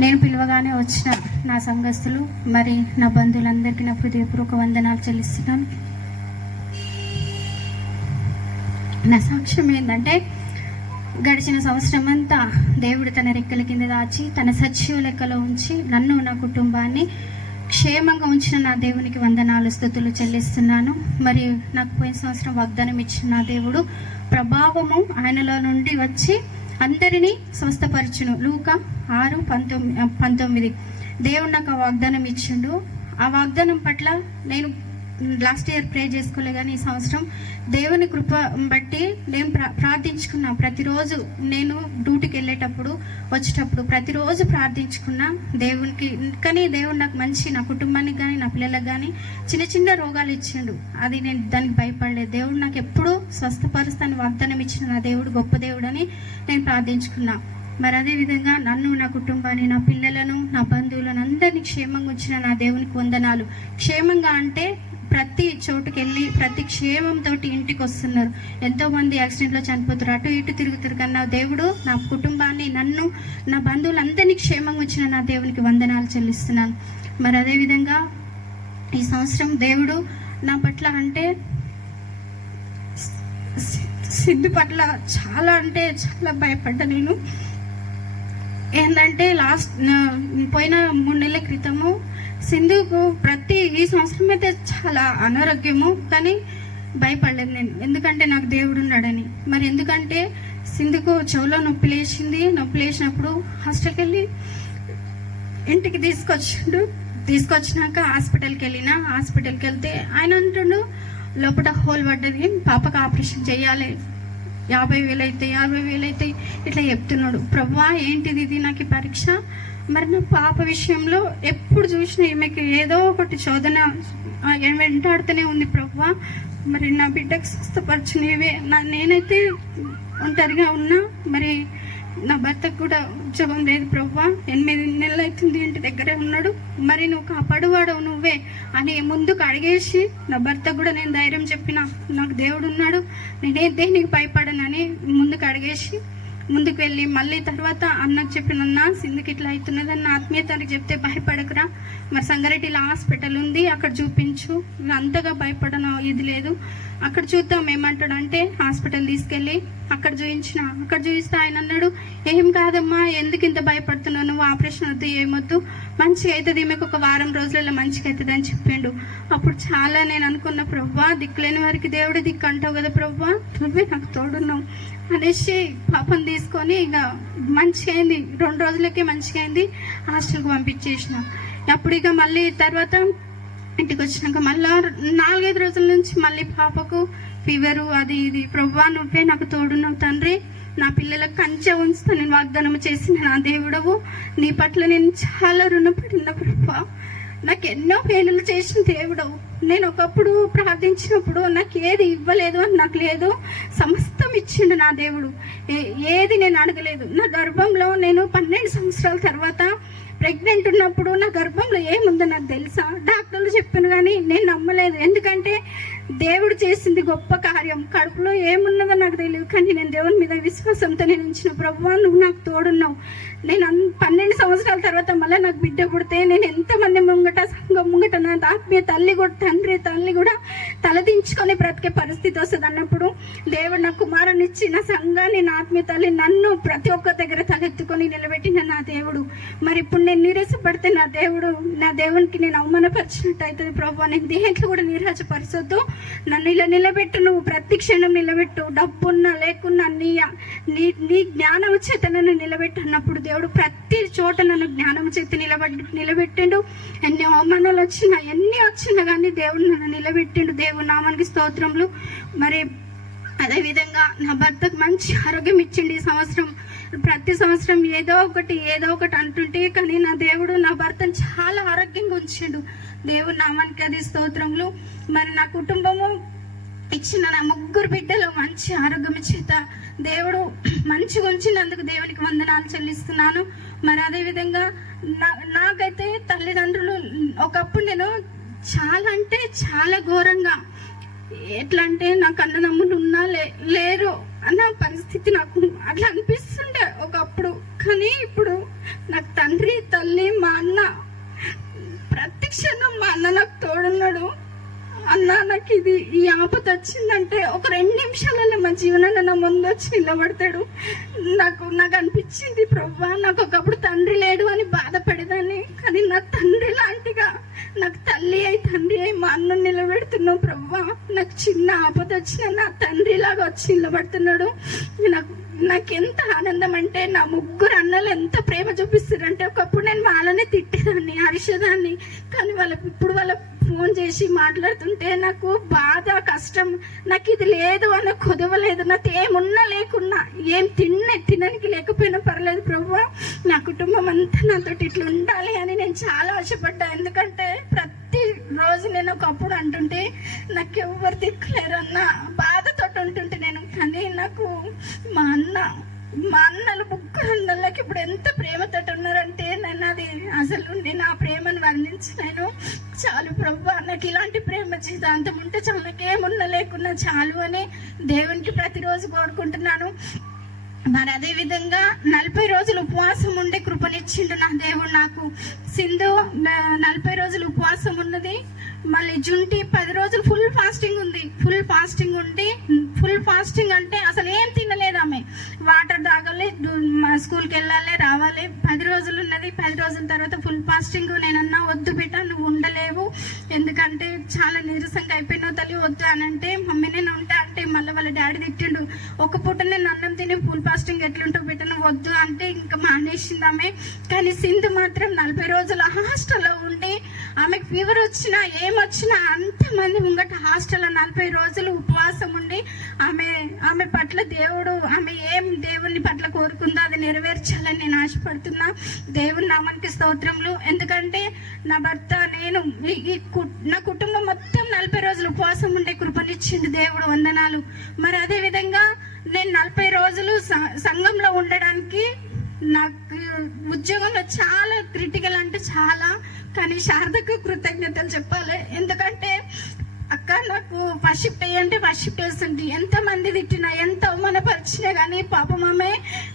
నేను పిలవగానే వచ్చిన నా సంఘస్థులు మరి నా బంధువులందరికీ నా హృదయపూర్వక వందనాలు చెల్లిస్తున్నాను. నా సాక్ష్యం ఏంటంటే గడిచిన సంవత్సరం అంతా దేవుడు తన రెక్కల కింద దాచి తన సజీవ లెక్కలో ఉంచి నన్ను నా కుటుంబాన్ని క్షేమంగా ఉంచిన నా దేవునికి వందనాలు స్థుతులు చెల్లిస్తున్నాను. మరి నాకు పోయిన సంవత్సరం వాగ్దానం ఇచ్చిన నా దేవుడు ప్రభావము ఆయనలో నుండి వచ్చి అందరినీ స్వస్థపరచును. లూక ఆరు పంతొమ్మిది పంతొమ్మిది. దేవుడు నాకు ఆ వాగ్దానం ఇచ్చిండు. ఆ వాగ్దానం పట్ల నేను లాస్ట్ ఇయర్ ప్రే చేసుకోలే కానీ ఈ సంవత్సరం దేవుని కృప బట్టి నేను ప్రా ప్రార్థించుకున్నా. ప్రతిరోజు నేను డ్యూటీకి వెళ్ళేటప్పుడు వచ్చేటప్పుడు ప్రతిరోజు ప్రార్థించుకున్నా. దేవునికి కానీ దేవుడు నాకు మంచి నా కుటుంబానికి కానీ నా పిల్లలకు కానీ చిన్న చిన్న రోగాలు ఇచ్చిండు. అది నేను దానికి భయపడలేదు. దేవుడు నాకు ఎప్పుడూ స్వస్థపరుస్తాను వాగ్దానం ఇచ్చిన నా దేవుడు గొప్ప దేవుడు అని నేను ప్రార్థించుకున్నా. మరి అదే విధంగా నన్ను నా కుటుంబాన్ని నా పిల్లలను నా బంధువులను అందరినీ క్షేమంగా ఉంచిన నా దేవునికి వందనాలు. క్షేమంగా అంటే ప్రతి చోటుకి వెళ్ళి ప్రతి క్షేమంతో ఇంటికి వస్తున్నారు ఎంతోమంది యాక్సిడెంట్లో చనిపోతారు అటు ఇటు తిరుగుతారు కన్నా దేవుడు నా కుటుంబాన్ని నన్ను నా బంధువులందరినీ క్షేమంగా వచ్చిన నా దేవునికి వందనాలు చెల్లిస్తున్నాను. మరి అదే విధంగా ఈ సంవత్సరం దేవుడు నా పట్ల అంటే సి- సిద్ధు పట్ల చాలా అంటే చాలా భయపడ్డా నేను. ఏంటంటే లాస్ట్ పోయిన మూడు నెలల క్రితము సింధుకు ప్రతి ఈ సంవత్సరం అయితే చాలా అనారోగ్యము కానీ భయపడలేదు నేను. ఎందుకంటే నాకు దేవుడు ఉన్నాడని. మరి ఎందుకంటే సింధుకు చెవులో నొప్పి లేచింది. నొప్పి లేచినప్పుడు హాస్టల్కి వెళ్ళి ఇంటికి తీసుకొచ్చిండు. తీసుకొచ్చినాక హాస్పిటల్కి వెళ్ళిన హాస్పిటల్కి వెళ్తే ఆయన అంటుండు లోపల హోల్ పడ్డది పాపకు ఆపరేషన్ చేయాలి. యాభై వేలు అయితే యాభై వేలు అయితే ఇట్లా చెప్తున్నాడు. ప్రభా ఏంటిది ఇది? నాకు పరీక్ష? మరి నా పాప విషయంలో ఎప్పుడు చూసినా ఈమెకి ఏదో ఒకటి శోధన వెంటాడుతూనే ఉంది. ప్రభా మరి నా బిడ్డకు స్వస్థపరచునివే నా నేనైతే ఒంటరిగా ఉన్నా. మరి నా భర్తకు కూడా ఉద్యోగం లేదు ప్రవ్వా. ఎనిమిది నెలలు అవుతుంది ఇంటి దగ్గరే ఉన్నాడు. మరి నువ్వు కాపాడువాడవు నువ్వే అని ముందుకు అడిగేసి నా భర్త కూడా నేను ధైర్యం చెప్పిన నాకు దేవుడు ఉన్నాడు నేనే దేనికి భయపడనని ముందుకు అడిగేసి ముందుకు వెళ్ళి మళ్ళీ తర్వాత అన్నకు చెప్పిన అన్న సింధుకి ఇట్లా అవుతున్నది అన్న ఆత్మీయతనికి చెప్తే భయపడకురా. మరి సంగారెడ్డిలో హాస్పిటల్ ఉంది అక్కడ చూపించు. అంతగా భయపడను ఇది లేదు. అక్కడ చూద్దాం ఏమంటాడంటే హాస్పిటల్ తీసుకెళ్ళి అక్కడ చూయించిన అక్కడ చూపిస్తే ఆయన అన్నాడు ఏం కాదమ్మా ఎందుకు ఇంత భయపడుతున్నావు? నువ్వు ఆపరేషన్ వద్దు ఏమొద్దు. మంచిగా అవుతుంది ఈమెకు ఒక వారం రోజులలో మంచిగా అవుతుంది అని చెప్పిండు. అప్పుడు చాలా నేను అనుకున్న ప్రవ్వా దిక్కులేని వారికి దేవుడు దిక్కు అంటావు కదా ప్రవ్వా. నువ్వే నాకు తోడున్నావు అనేసి పాపం తీసుకొని ఇక మంచిగా అయింది. రెండు రోజులకే మంచిగా అయింది. హాస్టల్కి పంపించేసిన. అప్పుడు ఇక మళ్ళీ తర్వాత ఇంటికి వచ్చినాక మళ్ళీ నాలుగైదు రోజుల నుంచి మళ్ళీ పాపకు ఫీవరు అది ఇది. ప్రవ్వా నువ్వే నాకు తోడున్నావు తండ్రి. నా పిల్లలకు కంచె ఉంచుతా నేను వాగ్దానం చేసిన నా దేవుడవు. నీ పట్ల నేను చాలా రుణపడిన ప్రభా నాకు ఎన్నో మేలులు చేసిన దేవుడవు. నేను ఒకప్పుడు ప్రార్థించినప్పుడు నాకు ఏది ఇవ్వలేదు అని నాకు లేదు. సమస్తం ఇచ్చిండు నా దేవుడు. ఏ- ఏది నేను అడగలేదు. నా గర్భంలో నేను పన్నెండు సంవత్సరాల తర్వాత ప్రెగ్నెంట్ ఉన్నప్పుడు నా గర్భంలో ఏముందో నాకు తెలుసా? డాక్టర్లు చెప్పాను కానీ నేను నమ్మలేదు. ఎందుకంటే దేవుడు చేసింది గొప్ప కార్యం. కడుపులో ఏమున్నదో నాకు తెలియదు కానీ నేను దేవుని మీద విశ్వాసంతో నేను ఉంచిన ప్రభు నువ్వు నాకు తోడున్నావు. నేను అన్- పన్నెండు సంవత్సరాల తర్వాత మళ్ళీ నాకు బిడ్డ పుడితే నేను ఎంతమంది ముంగట సంఘం ముంగట నా ఆత్మీయ తల్లి కూడా తండ్రి తల్లి కూడా తలదించుకొని బ్రతికే పరిస్థితి వస్తుంది అన్నప్పుడు దేవుడు నా కుమారుని ఇచ్చి నా సంఘాన్ని నా ఆత్మీయ తల్లి నన్ను ప్రతి ఒక్క దగ్గర తలెత్తుకొని నిలబెట్టిన నా దేవుడు. మరి ఇప్పుడు నేను నీరసపడితే నా దేవుడు నా దేవునికి నేను అవమానపరిచినట్టు అవుతుంది ప్రభు నేను దేంట్లో కూడా నిరాశపరచొద్దు నన్ను ఇలా నిలబెట్టు నువ్వు ప్రతి క్షణం నిలబెట్టు. డబ్బున్నా లేకున్నా నీ నీ నీ జ్ఞానం చేత నన్ను నిలబెట్టు అన్నప్పుడు దేవుడు ప్రతి చోట నన్ను జ్ఞానం చేత నిలబెట్టి నిలబెట్టిండు. ఎన్ని అవమానాలు వచ్చినా ఎన్ని వచ్చినా కానీ దేవుడు నన్ను నిలబెట్టిండు. దేవుడు నామానికి స్తోత్రములు. మరి అదేవిధంగా నా భర్తకు మంచి ఆరోగ్యం ఇచ్చిండు ఈ సంవత్సరం. ప్రతి సంవత్సరం ఏదో ఒకటి ఏదో ఒకటి అంటుంటే కానీ నా దేవుడు నా భర్తను చాలా ఆరోగ్యంగా ఉంచిండు. దేవుడు నామానికి అది స్తోత్రములు. మరి నా కుటుంబము ఇచ్చిన నా ముగ్గురు బిడ్డలు మంచి ఆరోగ్యం చేత దేవుడు మంచిగా ఉంచినందుకు దేవునికి వందనాలు చెల్లిస్తున్నాను. మరి అదేవిధంగా నా నాకైతే తల్లిదండ్రులు ఒకప్పుడు నేను చాలా అంటే చాలా ఘోరంగా ఎట్లా అంటే నాకు అన్నదమ్ములు ఉన్నా లే లేరు అన్న పరిస్థితి నాకు అట్లా అనిపిస్తుండే ఒకప్పుడు. కానీ ఇప్పుడు నాకు తండ్రి తల్లి మా అన్న క్షణం మా అన్న నాకు తోడున్నాడు. అన్న నాకు ఇది ఈ ఆపద వచ్చిందంటే ఒక రెండు నిమిషాలలో మా జీవనాన్ని నా ముందు వచ్చి నిలబడతాడు. నాకు నాకు అనిపించింది ప్రభా నాకు ఒకప్పుడు తండ్రి లేడు అని బాధపడేదాన్ని. కానీ నా తండ్రి లాంటిగా నాకు తల్లి అయి తండ్రి అయి మా అన్న నిలబెడుతున్నావు ప్రభా నాకు చిన్న ఆపద వచ్చిన నా తండ్రి లాగా వచ్చి నిలబడుతున్నాడు. నాకు నాకు ఎంత ఆనందం అంటే నా ముగ్గురు అన్నలు ఎంత ప్రేమ చూపిస్తారంటే ఒకప్పుడు నేను వాళ్ళనే తిట్టేదాన్ని అరిసేదాన్ని కానీ వాళ్ళ ఇప్పుడు వాళ్ళ ఫోన్ చేసి మాట్లాడుతుంటే నాకు బాధ కష్టం. నాకు ఇది లేదు అన్న కుదవలేదు నాకు ఏమున్నా లేకున్నా. ఏం తిన్న తినడానికి లేకపోయినా పర్లేదు ప్రభు నా కుటుంబం అంతా నాతోటి ఇట్లా ఉండాలి అని నేను చాలా ఆశపడ్డా. ఎందుకంటే ప్రతి రోజు నేను ఒకప్పుడు అంటుంటే నాకు ఎవరు దిక్కులేరు అన్న బాధతోటి ఉంటుంటే నాకు మా అన్న మా అన్నలు ముగ్గురు అన్నలకి ఇప్పుడు ఎంత ప్రేమతో ఉన్నారంటే నేను అది అసలు నేను ఆ ప్రేమను వర్ణించినాను చాలు ప్రభు నాకు ఇలాంటి ప్రేమ జీతాంతం ఉంటే చాలు లేకున్నా చాలు అని దేవునికి ప్రతిరోజు కోరుకుంటున్నాను. మరి అదే విధంగా నలభై రోజులు ఉపవాసం ఉండే కృపనిచ్చిండు నా దేవుడు నాకు. సింధు నలభై రోజులు ఉపవాసం ఉన్నది. మళ్ళీ జుంటి పది రోజులు ఫుల్ ఫాస్టింగ్ ఉంది. ఫుల్ ఫాస్టింగ్ ఉండి ఫుల్ ఫాస్టింగ్ అంటే అసలు ఏం తినలేదు ఆమె. వాటర్ తాగాలి మా స్కూల్కి వెళ్ళాలి రావాలి. పది రోజులు ఉన్నది. పది రోజుల తర్వాత ఫుల్ ఫాస్టింగ్ నేనన్నా వద్దు బిడ్డ నువ్వు ఉండలేవు. ఎందుకంటే చాలా నీరసంగా అయిపోయినావు తల్లి వద్దు అని అంటే మమ్మీ నేను డాడీ తిట్టిండు. ఒక పూట నేను అన్నం తిని ఫుల్ ఫాస్టింగ్ ఎట్లుంటూ వద్దు అంటే ఇంకా మానేసింది ఆమె. కానీ సింధు మాత్రం నలభై రోజులు హాస్టల్లో ఉండి ఆమెకు ఫీవర్ వచ్చినా ఏమొచ్చినా అంతమంది ముంగట హాస్టల్లో నలభై రోజులు ఉపవాసం ఉండి ఆమె ఆమె పట్ల దేవుడు ఆమె ఏం దేవుని పట్ల కోరుకుందో అది నెరవేర్చాలని నేను ఆశపడుతున్నా. దేవుని నామానికి స్తోత్రములు. ఎందుకంటే నా భర్త నేను ఈ- ఈ కు- నా కుటుంబం మొత్తం నలభై రోజులు ఉపవాసం ఉండే కృపనిచ్చిండు దేవుడు వందనాలు. మరి అదే విధంగా నేను నలభై రోజులు స- సంఘంలో ఉండడానికి నాకు ఉద్యోగంలో చాలా క్రిటికల్ అంటే చాలా కానీ శారదకు కృతజ్ఞతలు చెప్పాలి. ఎందుకంటే అక్క నాకు ఫస్ట్ షిఫ్ట్ అయ్యంటే ఫస్ట్ షిఫ్ట్ వేస్తుంది ఎంత మంది తిట్టినా ఎంత అవమానపరిచినా కానీ పాపం ఆమె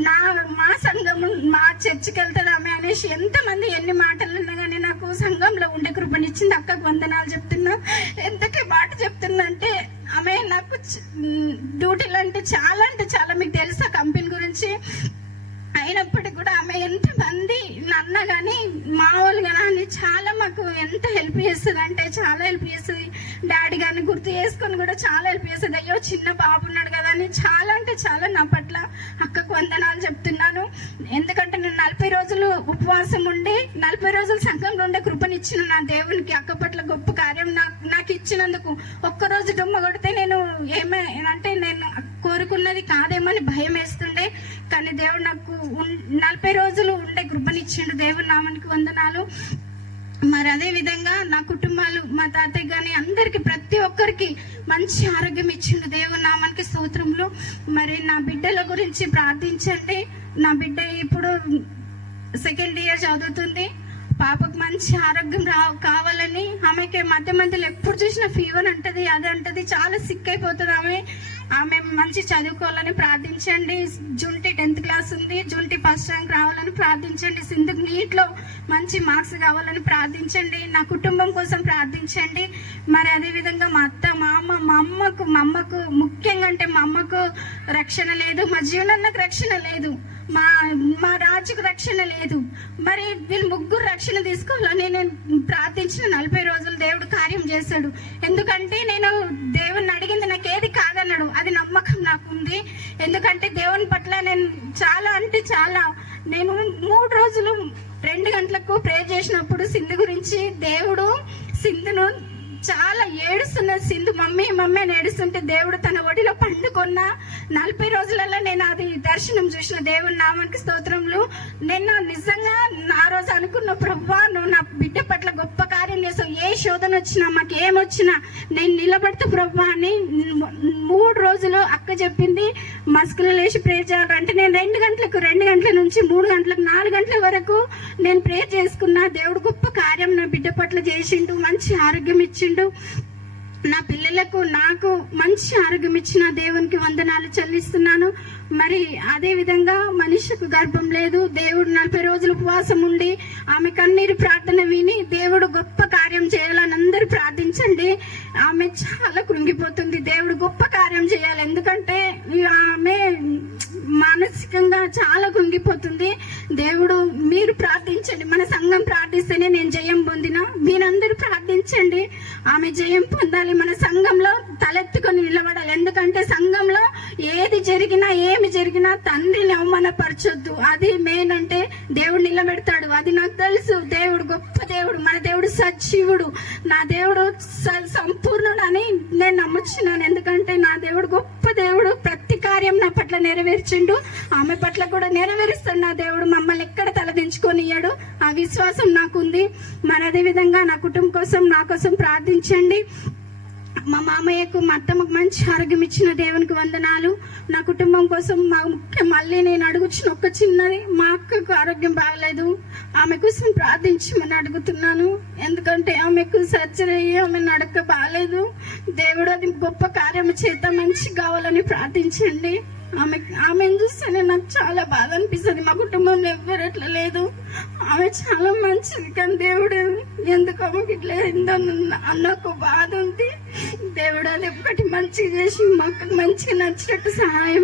నా మా సంఘం మా చర్చికి వెళ్తుంది ఆమె అనేసి ఎంతమంది ఎన్ని మాటలు ఉన్నా కానీ నాకు సంఘంలో ఉండే కృపనిచ్చింది అక్కకు వందనాలు చెప్తున్నా. ఎంతకే మాట చెప్తున్నా అంటే ఆమె నాకు డ్యూటీలు అంటే చాలా అంటే చాలా మీకు తెలుసా కంపెనీ గురించి? అయినప్పటికీ కూడా ఆమె ఎంతమంది నన్న కానీ మా వాళ్ళు కానీ చాలా మాకు ఎంత హెల్ప్ చేస్తుంది అంటే చాలా హెల్ప్ చేస్తుంది. డాడీ గారిని గుర్తు చేసుకొని కూడా చాలా హెల్ప్ చేస్తుంది. అయ్యో చిన్న బాబు ఉన్నాడు కదా అని చాలా అంటే చాలా నా పట్ల అక్కకు వందనాలు చెప్తున్నాను. ఎందుకంటే నేను నలభై రోజులు ఉపవాసం ఉండి నలభై రోజులు సంఘంలో ఉండే కృపనిచ్చిన నా దేవునికి అక్క పట్ల గొప్ప కార్యం నాకు నాకు ఇచ్చినందుకు ఒక్కరోజు డుమ్మ కొడితే నేను ఏమే అంటే నేను కోరుకున్నది కాదేమని భయం వేస్తుండే. కానీ దేవుడు నాకు నలభై రోజులు ఉండే కృపనిచ్చిండు దేవుడి నామానికి వందనాలు. మరి అదే విధంగా నా కుటుంబాలు మా తాతయ్య కానీ అందరికి ప్రతి ఒక్కరికి మంచి ఆరోగ్యం ఇచ్చిండు దేవుని నామానికి స్తోత్రములు. మరి నా బిడ్డల గురించి ప్రార్థించండి. నా బిడ్డ ఇప్పుడు సెకండ్ ఇయర్ చదువుతుంది. పాపకు మంచి ఆరోగ్యం రా కావాలని ఆమెకి మధ్య మధ్యలో ఎప్పుడు చూసినా ఫీవర్ అంటది అది అంటది చాలా సిక్ అయిపోతుంది ఆమె. ఆమె మంచి చదువుకోవాలని ప్రార్థించండి. జుంటి టెన్త్ క్లాస్ ఉంది జుంటి ఫస్ట్ ర్యాంక్ రావాలని ప్రార్థించండి. సింధుకు నీట్లో మంచి మార్క్స్ కావాలని ప్రార్థించండి. నా కుటుంబం కోసం ప్రార్థించండి. మరి అదేవిధంగా మా అత్త మా అమ్మ మా అమ్మకు మా అమ్మకు ముఖ్యంగా అంటే మా అమ్మకు రక్షణ లేదు మా జీవనానికి రక్షణ లేదు. మా మా రాజుకు రక్షణ లేదు. మరి వీళ్ళు ముగ్గురు రక్షణ తీసుకోవాలని నేను ప్రార్థించిన నలభై రోజులు దేవుడు కార్యం చేశాడు. ఎందుకంటే నేను దేవుణ్ణి అడిగింది నాకు ఏది కాదన్నాడు. అది నమ్మకం నాకు ఉంది. ఎందుకంటే దేవుని పట్ల నేను చాలా అంటే చాలా నేను మూడు రోజులు రెండు గంటలకు ప్రే చేసినప్పుడు సింధు గురించి దేవుడు సింధును చాలా ఏడుస్తున్న సింధు మమ్మీ మమ్మీ అని ఏడుస్తుంటే దేవుడు తన ఒడిలో పండుకున్న. నలభై రోజులలో నేను అది దర్శనం చూసిన దేవుని నామానికి స్తోత్రములు. నేను నిజంగా ఆ రోజు అనుకున్న ప్రభు నువ్వు నా బిడ్డ పట్ల గొప్ప కార్యం చేసావు ఏ శోధన వచ్చినా మాకు ఏమొచ్చినా నేను నిలబడితే ప్రభా అని మూడు రోజులు అక్క చెప్పింది మస్కులు లేచి ప్రేర్ చేయాలంటే నేను రెండు గంటలకు రెండు గంటల నుంచి మూడు గంటలకు నాలుగు గంటల వరకు నేను ప్రేర్ చేసుకున్నా. దేవుడు గొప్ప కార్యం నా బిడ్డ పట్ల చేసిండు మంచి ఆరోగ్యం ఇచ్చిండు. నా పిల్లలకు నాకు మంచి ఆరోగ్యం ఇచ్చిన దేవునికి వందనాలు చెల్లిస్తున్నాను. మరి అదే విధంగా మనిషికి గర్భం లేదు. దేవుడు నలభై రోజులు ఉపవాసం ఉండి ఆమె కన్నీరు ప్రార్థన విని దేవుడు గొప్ప కార్యం చేయాలని అందరూ ప్రార్థించండి. ఆమె చాలా కృంగిపోతుంది. దేవుడు గొప్ప కార్యం చేయాలి. ఎందుకంటే ఆమె మానసికంగా చాలా కుంగిపోతుంది. దేవుడు మీరు ప్రార్థించండి. మన సంఘం ప్రార్థిస్తేనే నేను జయం పొందిన. మీరందరూ ప్రార్థించండి. ఆమె జయం పొందాలి. మన సంఘంలో తలెత్తుకొని నిలబడాలి. ఎందుకంటే సంఘంలో ఏది జరిగినా ఏమి జరిగినా తండ్రిని అవమానపరచొద్దు. అది మెయిన్ అంటే దేవుడు నిలబెడతాడు. అది నాకు తెలుసు. దేవుడు గొప్ప దేవుడు. మన దేవుడు సజీవుడు. నా దేవుడు స- సంపూర్ణుడు అని నేను నమ్ముచున్నాను. ఎందుకంటే నా దేవుడు గొప్ప దేవుడు. కార్యం నా పట్ల నెరవేర్చిండు. ఆమె పట్ల కూడా నెరవేరుస్తాడు నా దేవుడు మమ్మల్ని ఎక్కడ తలదించుకొనియాడు ఆ విశ్వాసం నాకుంది. మరి అదే విధంగా నా కుటుంబం కోసం నా కోసం ప్రార్థించండి. మా మామయ్యకు మా అత్తమ్మకు మంచి ఆరోగ్యం ఇచ్చిన దేవునికి వందనాలు. నా కుటుంబం కోసం మా ముఖ్య మళ్ళీ నేను అడుగుచిన ఒక్క చిన్నది మా అక్కకు ఆరోగ్యం బాగలేదు. ఆమె కోసం ప్రార్థించమని అడుగుతున్నాను. ఎందుకంటే ఆమెకు సర్జరీ అయ్యి ఆమె నడక బాగలేదు. దేవుడు అది గొప్ప కార్యం చేత మంచి కావాలని ప్రార్థించండి. ఆమె ఆమెను చూస్తేనే నాకు చాలా బాధ అనిపిస్తుంది. మా కుటుంబంలో ఎవ్వరు అట్లా లేదు. ఆమె చాలా మంచిది కానీ దేవుడు ఎందుకు ఆమెకి ఇట్లా అయిందో అన్న ఒక బాధ ఉంది. దేవుడు అది ఒక్కటి మంచిగా చేసి మాకు మంచిగా నచ్చినట్టు సహాయం